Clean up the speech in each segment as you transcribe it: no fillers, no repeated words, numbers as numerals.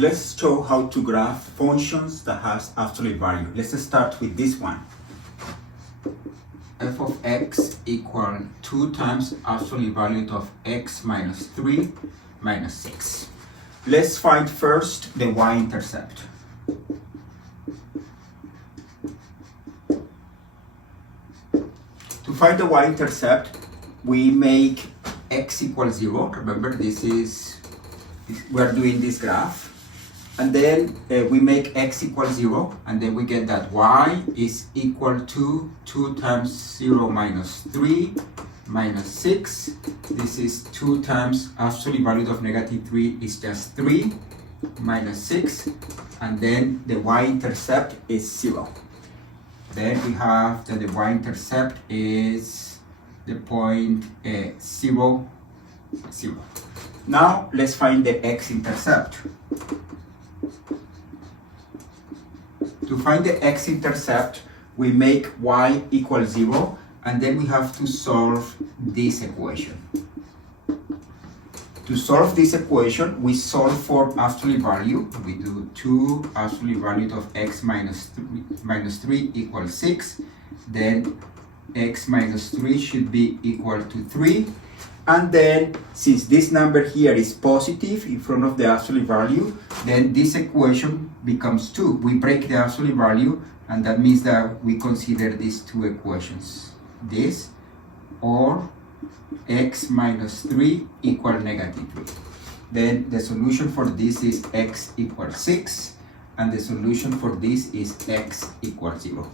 let's show how to graph functions that has absolute value. Let's start with this one. F of x equal 2 times absolute value of x minus 3 minus 6. Let's find first the y-intercept. To find the y-intercept, we make x equals 0. Remember, we're doing this graph. And then we make x equals 0, and then we get that y is equal to 2 times 0 minus 3 minus 6. This is 2 times absolute value of negative 3 is just 3 minus 6. And then the y-intercept is 0. Then we have that the y-intercept is the point 0, 0. Now let's find the x-intercept. To find the x-intercept, we make y equals 0, and then we have to solve this equation. To solve this equation, we solve for absolute value. We do 2 absolute value of x minus 3 equals 6. Then x minus 3 should be equal to 3. And then, since this number here is positive in front of the absolute value, then this equation becomes 2. We break the absolute value, and that means that we consider these two equations. This or x minus 3 equal negative 3. Then the solution for this is x equals 6, and the solution for this is x equals 0.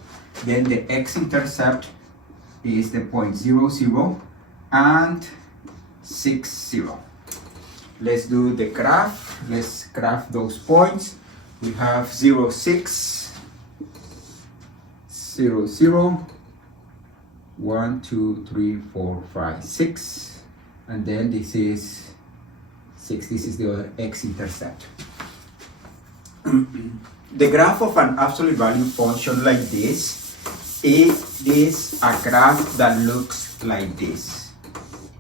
Then the x-intercept is the point 0, 0, and 6, 0. Let's do the graph. Let's graph those points. We have 0, 6, 0, 0, 1, 2, 3, 4, 5, 6, and then this is 6. This is the x-intercept. The graph of an absolute value function like this, it is a graph that looks like this.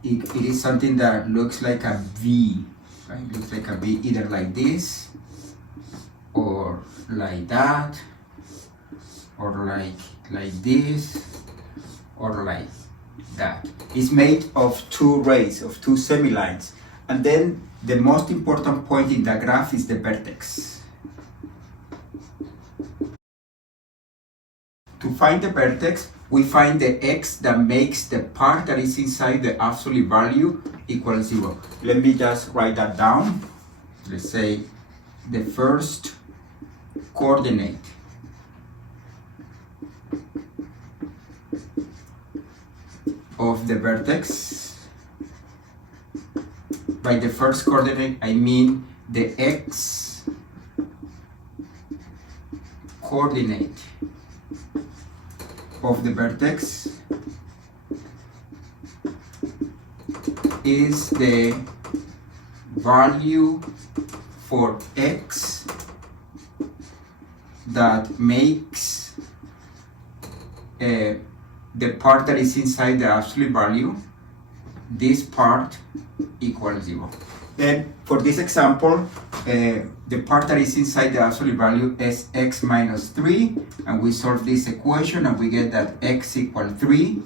It is something that looks like a V, right? It looks like a V, either like this, or like that, or like this, or like that. It's made of two rays, of two semilines, and then the most important point in the graph is the vertex. To find the vertex, we find the x that makes the part that is inside the absolute value equal 0. Let me just write that down. Let's say the first coordinate of the vertex. By the first coordinate, I mean the x coordinate of the vertex is the value for x that makes the part that is inside the absolute value, this part equals 0. Then for this example, the part that is inside the absolute value is x minus 3, and we solve this equation and we get that x equals 3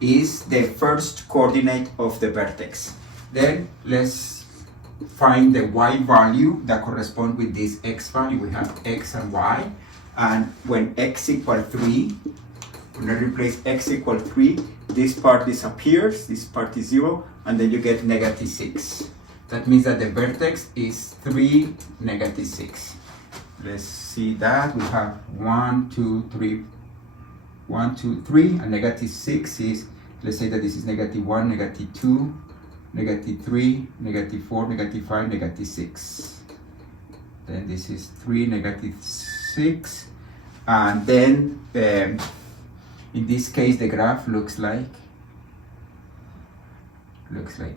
is the first coordinate of the vertex. Then let's find the y value that corresponds with this x value. We have x and y, and when x equals 3, when I replace x equals 3, this part disappears, this part is 0, and then you get negative 6. That means that the vertex is 3, negative 6. Let's see that. We have 1, 2, 3, 1, 2, 3, and negative 6 is, let's say that this is negative 1, negative 2, negative 3, negative 4, negative 5, negative 6. Then this is 3, negative 6. And then in this case, the graph looks like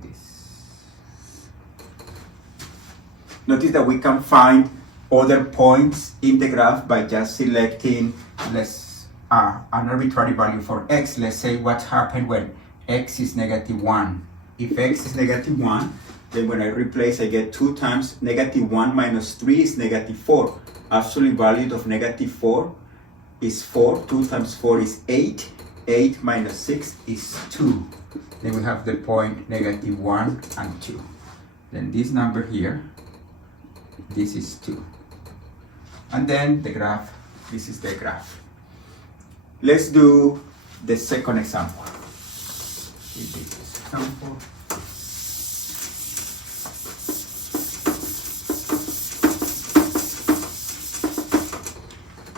this. Notice that we can find other points in the graph by just selecting an arbitrary value for x. Let's say what happened when x is negative 1. If x is negative 1, Then when I replace, I get 2 times -1 minus 3 is -4. Absolute value of -4 is 4. 2 times 4 is 8. 8 minus 6 is 2. Then we have the point -1 and 2. Then this number here, this is 2. And then the graph, this is the graph. Let's do the second example. With this example.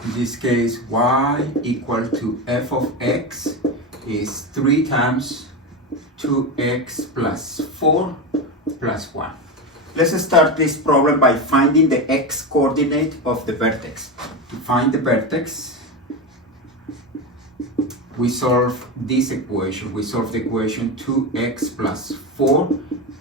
In this case, y equal to f of x is 3 times 2x plus 4 plus 1. Let's start this problem by finding the x coordinate of the vertex. To find the vertex, we solve this equation. We solve the equation 2x plus 4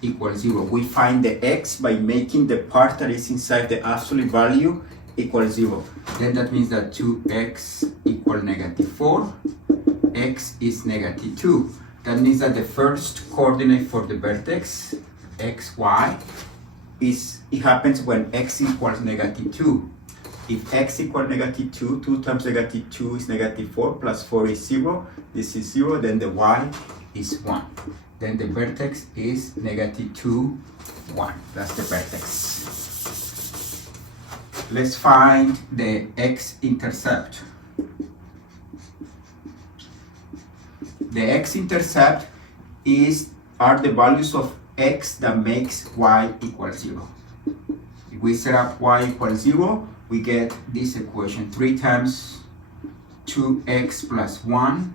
equals 0. We find the x by making the part that is inside the absolute value equals 0. Then that means that 2x equals -4, x is -2. That means that the first coordinate for the vertex, xy, it happens when x equals -2. If x equals -2, 2 times -2 is -4, plus 4 is 0, this is 0, then the y is 1. Then the vertex is -2, 1. That's the vertex. Let's find the x-intercept. The x-intercept are the values of x that makes y equal 0. If we set up y equals 0, we get this equation 3 times 2x plus 1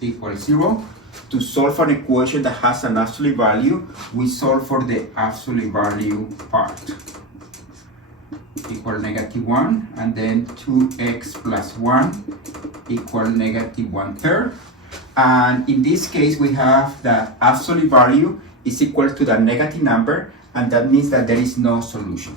equals 0. To solve an equation that has an absolute value, we solve for the absolute value part. Equal -1, and then 2x plus 1 equal -1/3. And in this case, we have that absolute value is equal to the negative number, and that means that there is no solution.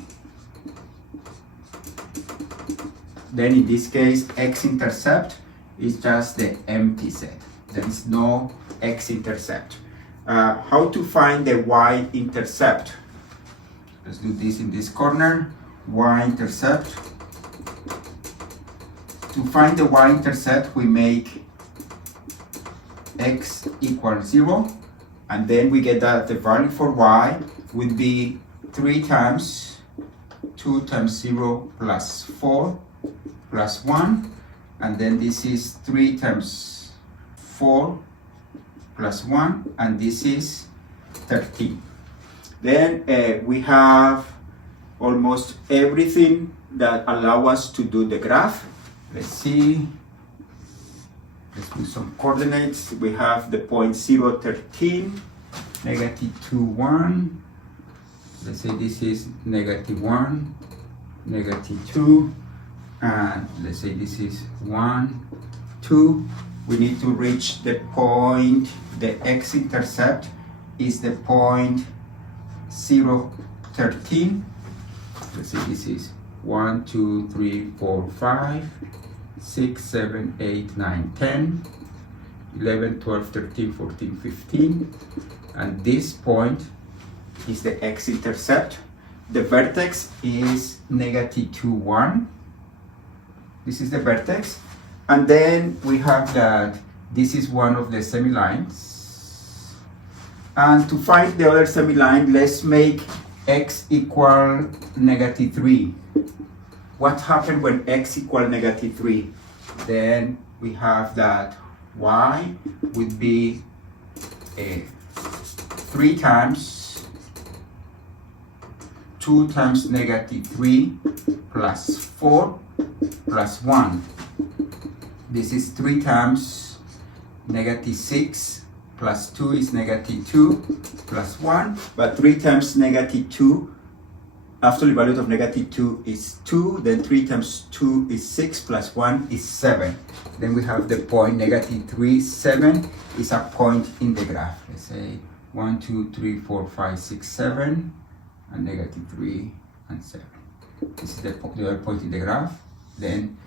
Then in this case, x-intercept is just the empty set. There is no x-intercept. How to find the y-intercept? Let's do this in this corner. Y-intercept. To find the y-intercept, we make x equals 0, and then we get that the value for y would be 3 times 2 times 0 plus 4 plus 1, and then this is 3 times 4 plus 1, and this is 13. Then we have almost everything that allow us to do the graph. Let's see. Let's do some coordinates. We have the point 0, 13, -2, 1. Let's say this is -1, -2, and let's say this is 1, 2. We need to reach the point, the x-intercept is the point 0, 13. Let's say this is 1, 2, 3, 4, 5, 6, 7, 8, 9, 10, 11, 12, 13, 14, 15. And this point is the x-intercept. The vertex is -2, 1. This is the vertex. And then we have that this is one of the semilines. And to find the other semiline, let's make x equal -3. What happened when x equal -3? Then we have that y would be 3 times 2 times -3 plus 4 plus 1. This is 3 times -6 plus 2 is -2 plus 1, but 3 times -2, absolute value of -2 is 2, then 3 times 2 is 6 plus 1 is 7. Then we have the point -3, 7 is a point in the graph. Let's say 1, 2, 3, 4, 5, 6, 7, and -3 and 7. This is the other point in the graph. Then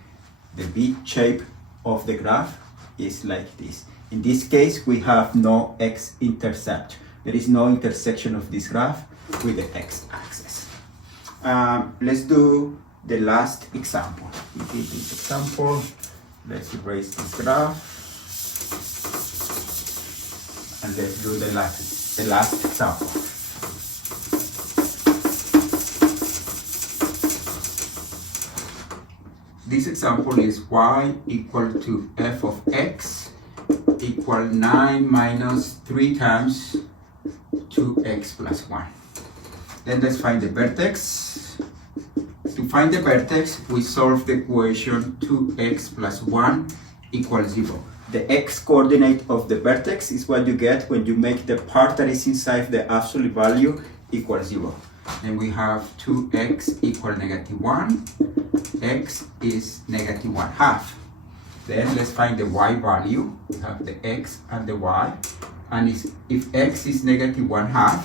the V shape of the graph is like this. In this case, we have no x-intercept. there is no intersection of this graph with the x-axis. Let's do the last example. We did this example. Let's erase this graph. And let's do the last example. This example is y equal to f of x equal 9 minus 3 times 2x plus 1. Then let's find the vertex. To find the vertex, we solve the equation 2x plus 1 equals 0. The x coordinate of the vertex is what you get when you make the part that is inside the absolute value equal 0. Then we have 2x equal negative 1. X is negative 1/2. Then let's find the y value. We have the x and the y. And if x is negative 1/2,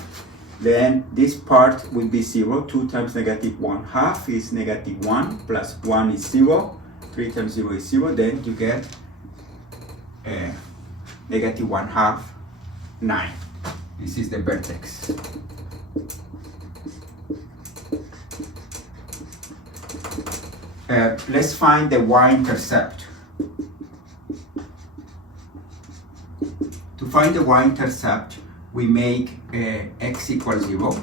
then this part will be 0. 2 times negative 1/2 is negative 1, plus 1 is 0. 3 times 0 is 0. Then you get negative 1/2, 9. This is the vertex. Let's find the y-intercept. To find the y-intercept, we make x equals 0.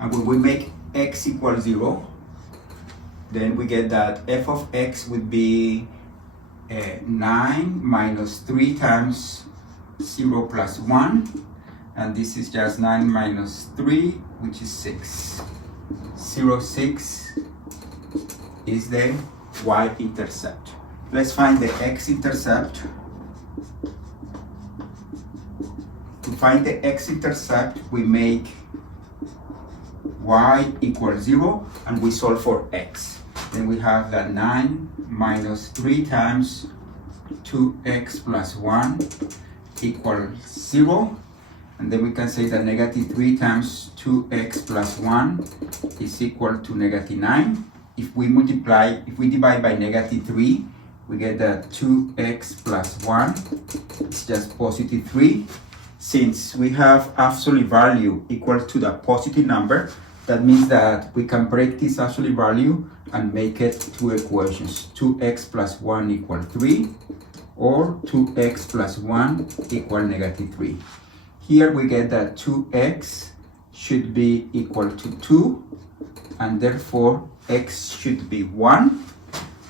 And when we make x equals 0, then we get that f of x would be 9 minus 3 times 0 plus 1. And this is just 9 minus 3, which is 6. 0, 6 is the y-intercept. Let's find the x-intercept. To find the x-intercept, we make y equals 0 and we solve for x. Then we have that 9 minus 3 times 2x plus 1 equals 0. And then we can say that negative 3 times 2x plus 1 is equal to negative 9. If we divide by negative 3, we get that 2x plus 1 is just positive 3. Since we have absolute value equal to the positive number, that means that we can break this absolute value and make it two equations. 2x plus 1 equal 3, or 2x plus 1 equal negative 3. Here we get that 2x should be equal to 2, and therefore x should be 1.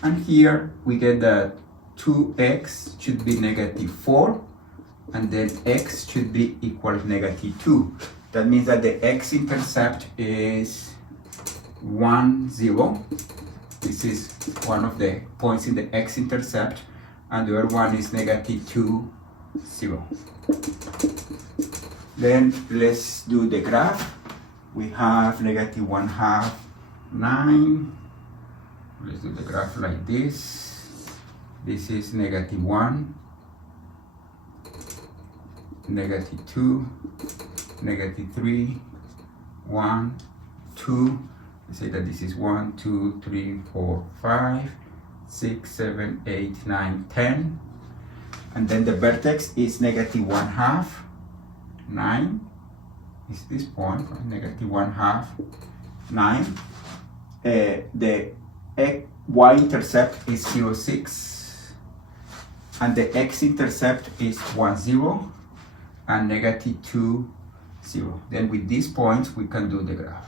And here we get that 2x should be negative 4, and then x should be equal to negative 2. That means that the x-intercept is 1, 0. This is one of the points in the x-intercept, and the other one is negative 2, 0. Then let's do the graph. We have negative 1/2, 9. Let's do the graph like this. This is negative 1, negative 2, negative 3, 1, 2. Let's say that this is 1, 2, 3, 4, 5, 6, 7, 8, 9, 10. And then the vertex is negative 1/2, 9. Is this point, right? Negative 1/2, 9. The y-intercept is 0, 6. And the x-intercept is 1, 0. And negative 2, 0. Then with these points, we can do the graph.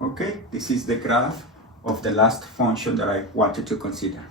Okay, this is the graph of the last function that I wanted to consider.